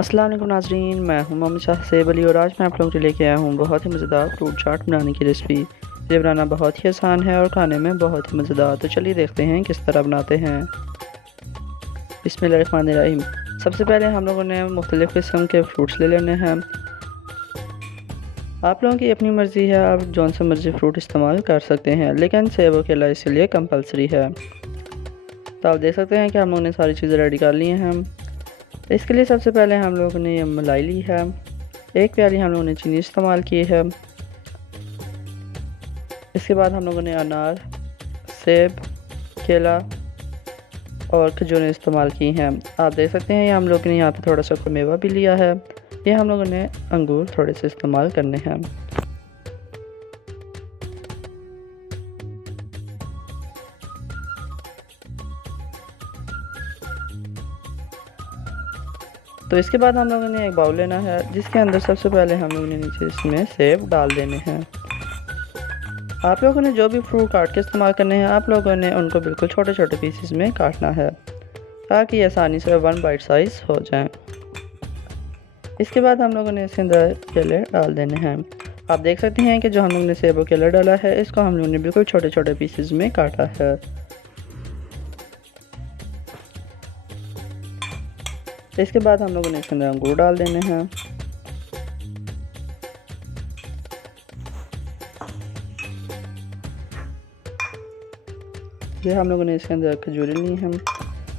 अस्सलाम वालेकुम नाज़रीन, मैं हूं मोहम्मद शाह सेब अली और आज मैं आप लोगों के लिए लेके आया हूं बहुत ही मज़ेदार फ्रूट चाट बनाने की रेसिपी। ये बनाना बहुत ही आसान है और खाने में बहुत ही मज़ेदार। तो चलिए देखते हैं किस तरह बनाते हैं। बिस्मिल्लाहिर्रहमानिर्रहीम। सबसे पहले हम लोगों ने मुख्तलिफ़ किस्म के फ्रूट्स ले लेने हैं। आप लोगों की अपनी मर्ज़ी है, आप जौन सा मर्ज़ी फ्रूट इस्तेमाल कर सकते हैं, लेकिन सेब और केला इसलिए कंपलसरी है। तो आप देख सकते हैं कि हम लोगों ने सारी चीज़ें रेडी कर ली हैं। इसके लिए सबसे पहले हम लोगों ने ये मलाई ली है, एक प्याली हम लोगों ने चीनी इस्तेमाल की है। इसके बाद हम लोगों ने अनार, सेब, केला और खजूरें इस्तेमाल की हैं। आप देख सकते हैं ये हम लोगों ने यहाँ पे थोड़ा सा मेवा भी लिया है। ये हम लोगों ने अंगूर थोड़े से इस्तेमाल करने हैं। तो इसके बाद हम लोगों ने एक बाउल लेना है जिसके अंदर सबसे पहले हम लोगों ने नीचे इसमें सेब डाल देने हैं। आप लोगों ने जो भी फ्रूट काट के इस्तेमाल करने हैं, आप लोगों ने उनको बिल्कुल छोटे छोटे पीसेस में काटना है ताकि आसानी से 1 बाइट साइज़ हो जाए। इसके बाद हम लोगों ने इसके अंदर केले डाल देने हैं। आप देख सकते हैं कि जो हम लोगों ने सेब और केला डाला है, इसको हम लोगों ने बिल्कुल छोटे छोटे पीसेस में काटा है। इसके बाद हम लोगों ने इसके अंदर अंगूर डाल देने हैं। ये हम लोगों ने इसके अंदर खजूरें ली हैं।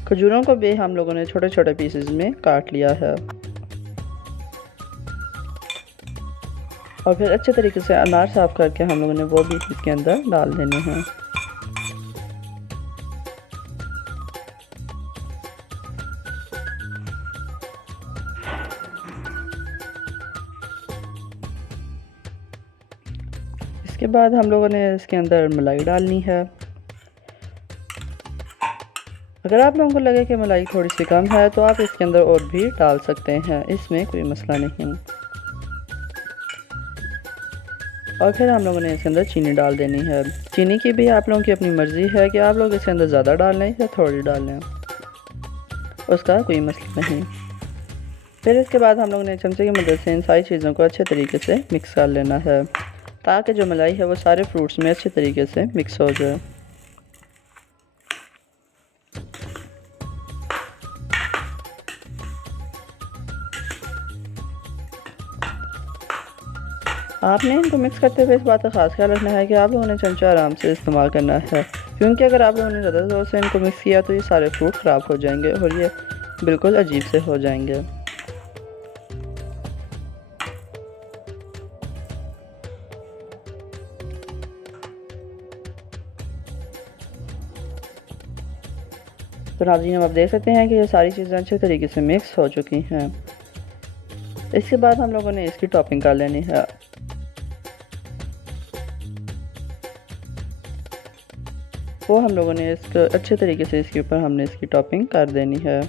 खजूरों को भी हम लोगों ने छोटे छोटे पीसेस में काट लिया है और फिर अच्छे तरीके से अनार साफ़ करके हम लोगों ने वो भी इसके अंदर डाल देने हैं। इसके बाद हम लोगों ने इसके अंदर मलाई डालनी है। अगर आप लोगों को लगे कि मलाई थोड़ी सी कम है तो आप इसके अंदर और भी डाल सकते हैं, इसमें कोई मसला नहीं। और फिर हम लोगों ने इसके अंदर चीनी डाल देनी है। चीनी की भी आप लोगों की अपनी मर्ज़ी है कि आप लोग इसके अंदर ज़्यादा डाल लें या थोड़ी डाल लें, उसका कोई मसला नहीं। फिर इसके बाद हम लोगों ने चमचे की मदद से इन सारी चीज़ों को अच्छे तरीके से मिक्स कर लेना है ताकि जो मलाई है वो सारे फ्रूट्स में अच्छे तरीके से मिक्स हो जाए। आपने इनको मिक्स करते हुए इस बात का ख़ास ख्याल रखना है कि आप लोगों ने चमचा आराम से इस्तेमाल करना है, क्योंकि अगर आप लोगों ने ज़्यादा ज़ोर से इनको मिक्स किया तो ये सारे फ्रूट ख़राब हो जाएंगे और ये बिल्कुल अजीब से हो जाएंगे। तो नाज़रीन, आप देख सकते हैं कि ये सारी चीज़ें अच्छे तरीके से मिक्स हो चुकी हैं। इसके बाद हम लोगों ने इसकी टॉपिंग कर लेनी है। वो हम लोगों ने इसको अच्छे तरीके से इसके ऊपर हमने इसकी टॉपिंग कर देनी है।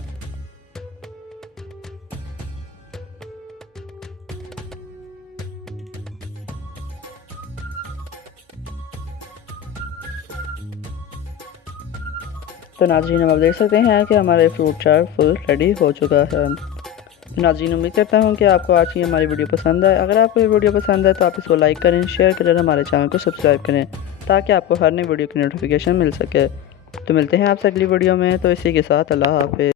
तो नाज़रीन, आप देख सकते हैं कि हमारा फ्रूट चाट फुल रेडी हो चुका है। तो नाज़रीन, उम्मीद करता हूँ कि आपको आज की हमारी वीडियो पसंद आए। अगर आपको ये वीडियो पसंद है तो आप इसको लाइक करें, शेयर करें, हमारे चैनल को सब्सक्राइब करें ताकि आपको हर नई वीडियो की नोटिफिकेशन मिल सके। तो मिलते हैं आपसे अगली वीडियो में। तो इसी के साथ अल्लाह हाफ़िज़।